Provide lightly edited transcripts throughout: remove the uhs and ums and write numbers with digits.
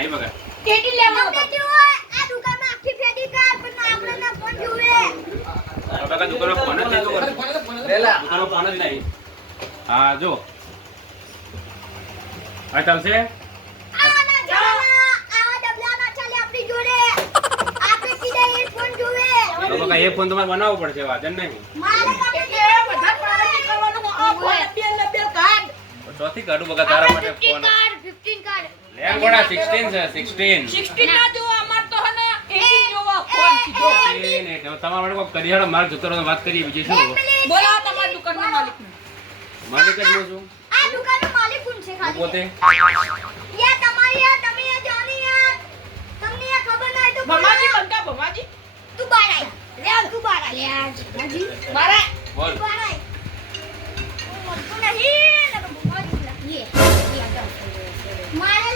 નહીં બગા કેટી લેવા આ દુકાનમાં આખી ફેટી કર પણ આપણે ના ફોન જોવે બગા દુકાનો ફોન જ નહીં તો લેલા દુકાનો ફોન જ નહીં હા જો આ ચાલશે આના જવાના આ ડબલા ના ચાલે આપણી જોડે આપણે સીધા એ ફોન જોવે તો બગા એ ફોન તમારે બનાવવો પડશે વાજન નહીં મારે આપણે એટલે બધા પાવર કરવાનું આ ફોન બે કાર્ડ ચોથી કાઢું બગા તારા માટે ફોન 15 કાર્ડ લે ગોડા 16 છે 16 16 ના જો અમાર તો હને 18 જોવા ફોન સીધો તમારા માટે કોઈ કરિયાળો માર્ગ જતો રહ્યો વાત કરીએ બીજું શું બોલાવો તમારા દુકાનના માલિકને માલિક જ હું છું આ દુકાનનો માલિક કોણ છે હું ખાલી પોતે યા તમારી યા તમે યા જાણી યા તમને યા ખબર ના હોય તો ભમાજી બંકા ભમાજી તું બહાર આય લે તું બહાર આય લે હાજી મારા બોલ બહાર આય હું નહીં ને ભમાજી લાગીએ મારે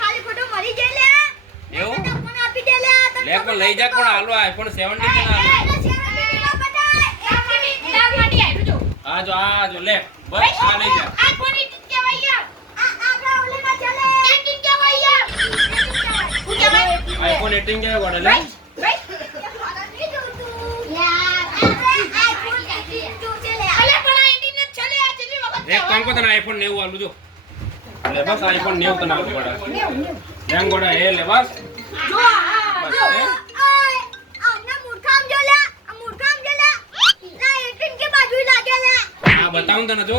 ખાલી ફોટો મરી જાય લે એવું ફોન આપી દે લે લે પણ લઈ જા પણ હાલો આઈફોન 17 કે ના આ જો લે બસ આ લઈ જા આઈફોન 18 કે ગોડા લે એક કામ કો તને આઈફોન 90 આલું જો લે બસ આઈફોન 90 તને આલું ગોડા લે ગોડા એ લે બસ આ બતાવું તને જો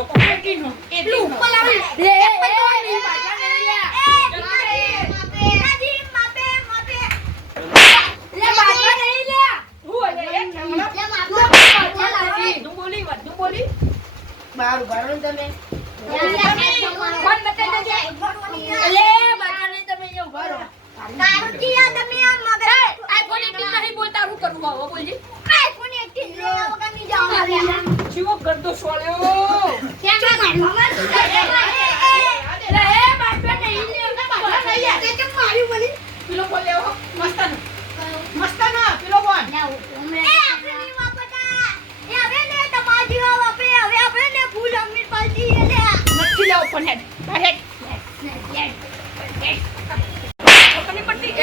બારું બારું તમે જીવો ગરદો સોળ્યો પેલો ફોન લેવો મસ્તાનો મસ્તાનો પેલો ફોન નથી લેવો ફોન હેડ પટ્ટી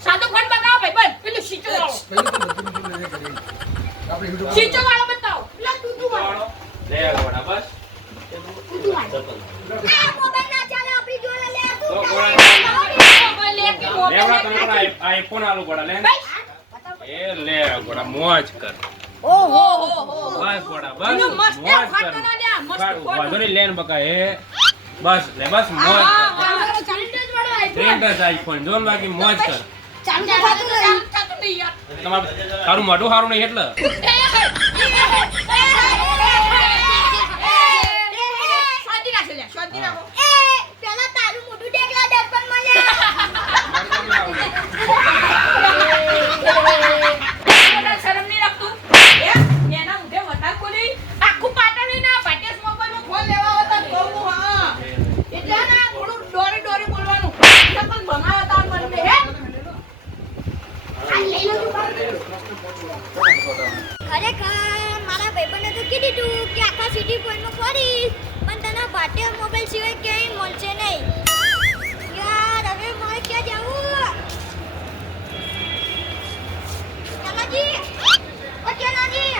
સાદો ફોન બતાવો ભાઈ બન પેલું સીચો વાળો બતાવો લે તું વાળો લે ગોડા બસ આઈફોન આલુ ગોડા લે એ લે ગોડા મોજ કર ઓહો બસ ગોડા બસ મોજ કર વાંધો નહીં લેન બકા એ બસ લે બસ મોજ કર આઈફોન જોન બાકી મોજ કર તારું મોઢું સારું નહીં એટલે પેલા તારું મોઢું દેખલા દર્પણ મળે શરમ નહીં રાખતું એના મુઢે વધાર કોલી આખું પાટણ ના પાટેસ મોબાઈલમાં ફોન લેવા હતા કહું હા એટલે ના થોડું ડોરે બોલવાનું પણ ભમાવતા મને હે ખરેખર મારા ભાઈબંધે તો કીધું તું કે આખા સિટી પોઈન્ટમાં ફરી પણ તને ભાટે મોબાઈલ સિવાય ક્યાંય મળશે નહીં યાર હવે મારે ક્યાં જવું ચલાજી ઓ ચલાજી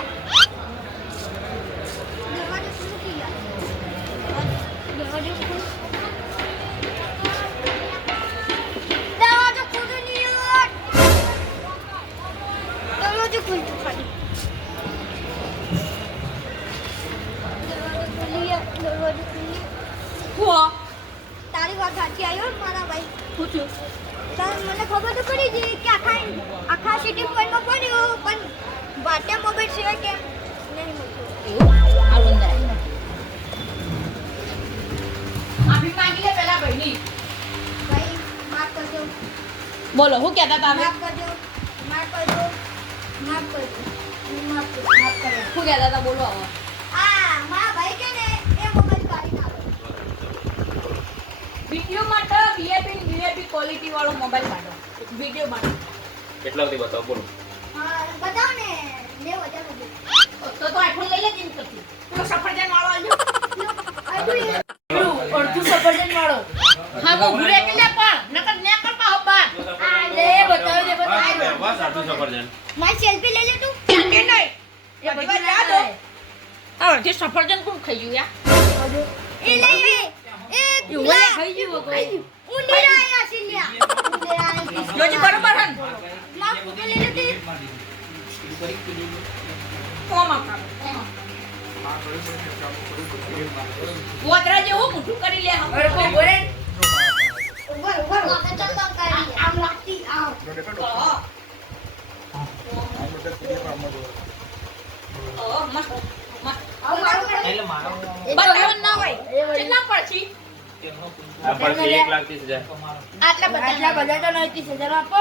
મને ખબર તો પડી ગઈ કે આખા સિટી પોઈન્ટમાં પડ્યું પણ બાટા મોબાઈલ સિવાય કેમ નહીં મળતું હાલ અંદર આવ. માફી માંગી લે પેલા ભાઈની. ભાઈ માફ કરજો બોલો શું કહેતા હતા માફ કરજો માફ કરજો માફ કરજો માફ કરજો માફ કરજો શું કહેતા હતા બોલો હવે. મારા ભાઈ કે ને એ મોબાઈલ કાઢી નાખો વિડિયો માટે વીઆઈપી ક્વોલિટી વાળો મોબાઈલ કાઢો વિડિયો માટે. કેટલા સુધી બતાવો બોલો. બતાવો ને 9000 રૂપિયા તો આઈફોન લઈ લેજે ને પછી. પેલો સફરજન વાળો આવજો. આટલું અડધું સફરજન વાળો. હા તો ભૂલે કે લે પણ નકર ને કરતા હો બાર. લે બતાવ દે બતાવ. બસ આટલું સફરજન. મારી સેલ્ફી લઈ લે તું કે નહીં એ બધી યાદ હો. આ અડધી સફરજન કોણ ખાઈ ગયું યાર? એ લઈ એ યુવા ખાઈ ગયું કોઈ. ઉંદરા આયા સિલિયા ઉંદરા આયા જોજી બરોબર હન. માં ફોટો લઈ લે તે કોમ આપા. ગોદરા જેવું મોટું કરી લે હમ. અરે કો બોલે. ઉભર ઉભર આપણે ચાલ તો કરી આમ લાગતી આવ મસ્ત મસ્ત. આવ મારો બતાવન ના હોય. કેટલા પડછી? આ પડશે 1,30,000. આટલા બધા તો નહીં 30,000 આપો.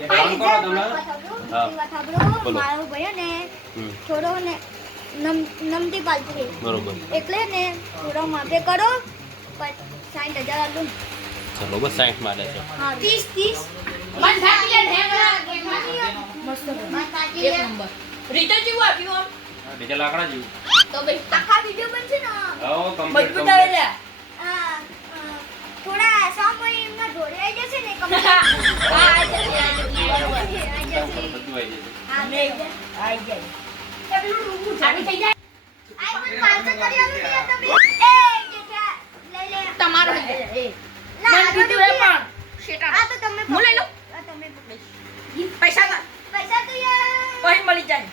એક કામ કરો તમે. હા. બોલો. મારો ભાઈ ને હમ. થોડો ને નમતી પાલતું છે બરોબર. એટલે ને થોડો માપે કરો 60,000 આલું ચલો બસ 60 માં લે છે. હા 30 મન થાકી લે ઢેંગલા. મસ્ત એક નંબર. રિટર્ન જેવું આપ્યું આમ. બીજા લાકડા જેવું. તો ભાઈ આખા વિડિયો બનશે ને આવો કમ્પ્લીટ મજબૂત આવે લે. થોડા સમય એમના જોડે આવી જશે ને હા આ જશે બરોબર. આવી જશે બધું આવી જશે. હા આઈ જાય. આવી થઈ જાય. આઈફોન 500 કરી આલું ને તમે એ જેઠા લઈ લે તમારો એ લા, મને કીધું એ પણ શેટા આ તો તમે હું લઈ લઉં. આ તમે પકડી. પૈસા ના પૈસા તો યાર કોઈ મળી જાય.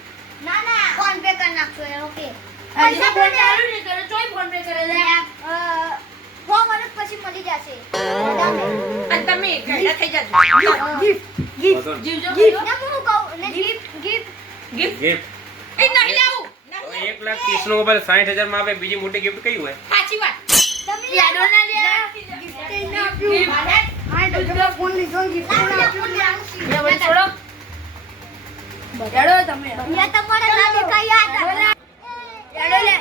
ના ના ફોન પે કરી નાખશો યાર ઓકે પૈસા ફોન ચાલુ નહીં કરે ચોય ફોન પે કરે લે. 4 વર્ષ પછી મળી જશે અને તમે ઘરડા થઈ જાજો. ગિફ્ટ જીવજો ના હું કહું ને ગિફ્ટ ગિફ્ટ ગિફ્ટ એ નહીં લેવું. હવે 1,30,000 નો મોબાઈલ 60,000 માં આવે બીજી મોટી ગિફ્ટ કઈ હોય? સાચી વાત. તમે યાદો ના લે. ગિફ્ટ લઈને આપ્યું હા તો ફોન લીધો ગિફ્ટ લઈને આપ્યું લે ભાઈ છોડો. બજાડો તમે. યા તમારે ના દેખાય યાર યાડો લે.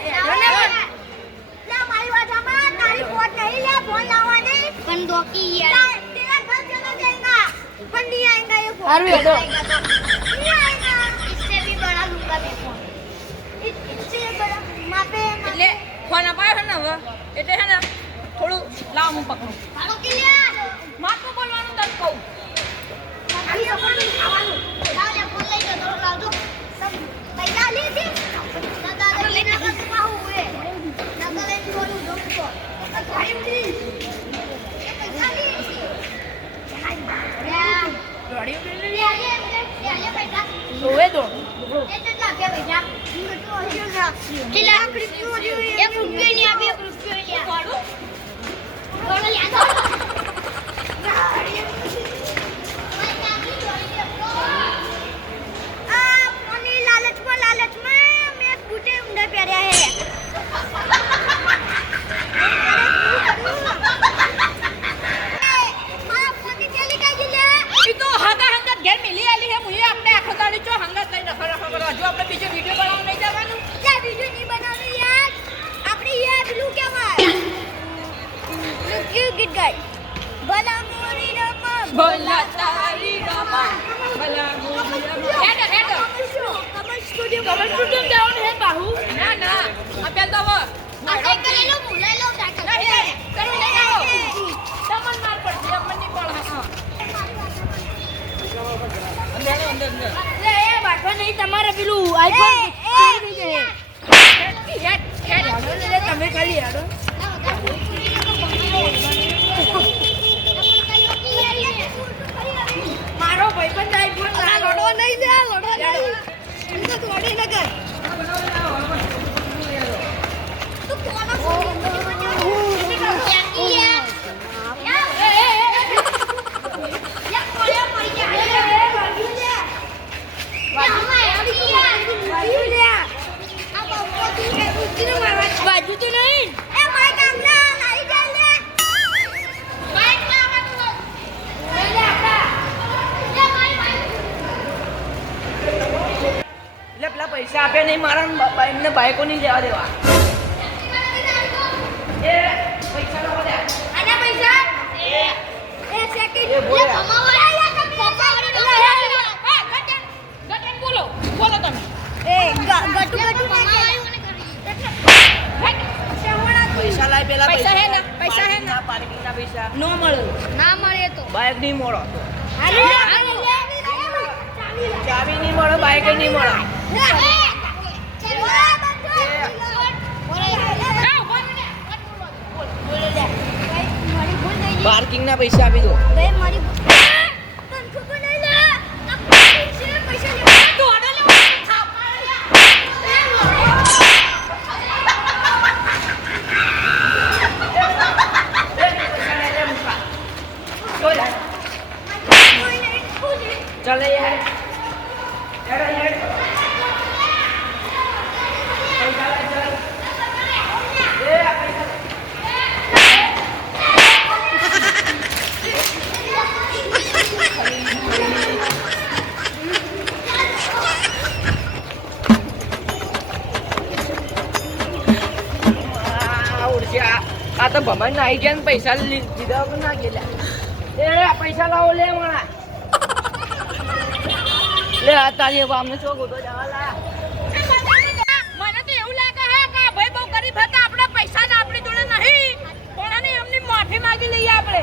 લા મારી વાત સાંભળ તારી ફોન નહીં લે ફોન લાવવાની પણ ડોકી યાર तेरा घर चला जाएगा पण नहीं आएगा ये फोन हारू हेडो नहीं आएगा इससे भी बड़ा लूंगा मैं फोन इससे बड़ा मापे એટલે ફોન અપાયો છે ને હવે એટલે છે ને થોડું લાવ હું પકડું. મારો ક્લિયર માથું બોલવાનું તને કહું. ખાલી ફોન ખાવાનું લાવ લે ફોન લઈ લો થોડું લાવજો સબ પૈસા લે દે દાદા લઈને કસવા હુએ નકલ લઈને બોલું દોસ્તો ગાડી ઉતરી પૈસા લે દોડી ઉડી લે લે પૈસા જોવે દો. એ કેટલા આપ્યા પૈસા કેટલા એક રૂપિયો નહીં આપ્યો એક રૂપિયો લ્યા પાડું. થોડો લ્યા આ ફોનની લાલચમાં મેં બૂટે ઊંડા પહેર્યા હે મારા ફોનની થેલી કાઢી લે ઈ તો હંગા હંગા ઘેર મિલી આલી હે મુએ આપણે આખો દાડી ચો હંગા લઈ રખો રખો કરવા જો આપણે બીજો વિડિયો બનાવવા નહીં જવાનું. લે બીજું નહીં બનાવવાનું યાર આપણે યાર પેલું કહેવાય ગીત ગાય ભલા મોરી રમા ભલા તારી રમા ભલા મોરી રમા. હેડો હેડો. કમર સ્ટુડિયો કમર સ્ટુડિયો જવાનું હે બાહુ. ના ના આ બેન તો હવે આ સાયકલ લઈ લો હું લઈ લઉં સાયકલ નહીં તમે લઈ આવો. તમને માર પડશે અમને નહીં પડે. હા અંદર અંદર અંદર. લે એ બાટવા નહીં તમારે પેલું આઈફોન હેડ હેડ તમે ખાલી હેડો. મારો ભાઈબંધ આઈફોન લોડો નહીં દે લોડો નહીં એમ તો થોડી ન કર તું કોનો ફોન પૈસા આપે નહીં મારા એમને બાઈકો નહીં જવા દેવા એ પૈસા લો બધા આના પૈસા એ સેકન્ડ લે કમાવા ગટન બોલો તમે એ ગટુ પૈસા લાય પેલા પૈસા હે ને પાર્કિંગ ના પૈસા ના મળે તો બાઈક નહીં મળો અરે ચાવી નહીં મળે બાઈક નહીં મળે પાર્કિંગ ના પૈસા આપી દો चले यार આ તો ભમણ આવી ગયા ને પૈસા લીધા વગર ના ગયેલા એ પૈસા લાવો લે મારા લે આ તારી અમને શું ગોતો જવા લા મને તો એવું લાગે હે કે આ ભાઈ બહુ ગરીબ હતા આપણા પૈસા જ આપણી જોડે નહીં પણ આને એમની માફી માંગી લઈએ આપણે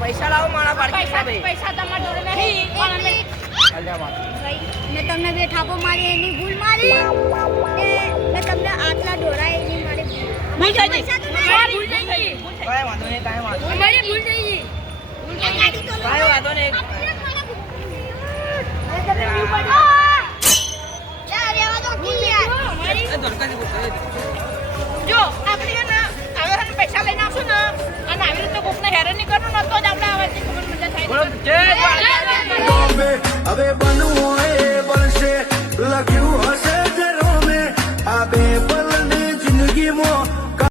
પૈસા લાવો મારા પાર્કિંગ પૈસા તમારા જોડે નહીં પણ અમે મેં તમને બે ઠાપો મારી એની ભૂલ મારી ને મેં તમને આટલા ઢોરા એની મારી ભૂલ થઈ ગઈ પૈસા તો મારી ભૂલ થઈ ગઈ મારી ભૂલ થઈ ગઈ કાંઈ વાંધો નહીં જો આપણે હવે પૈસા લઈને આવશું ને અને આવી રીતે કોકને હેરાન નહીં કરવું ને તો જ આપણે આવાથી ખબર મજા થાય હવે બનવું એ બનશે લખ્યું હશે ઘરો મેં આ બે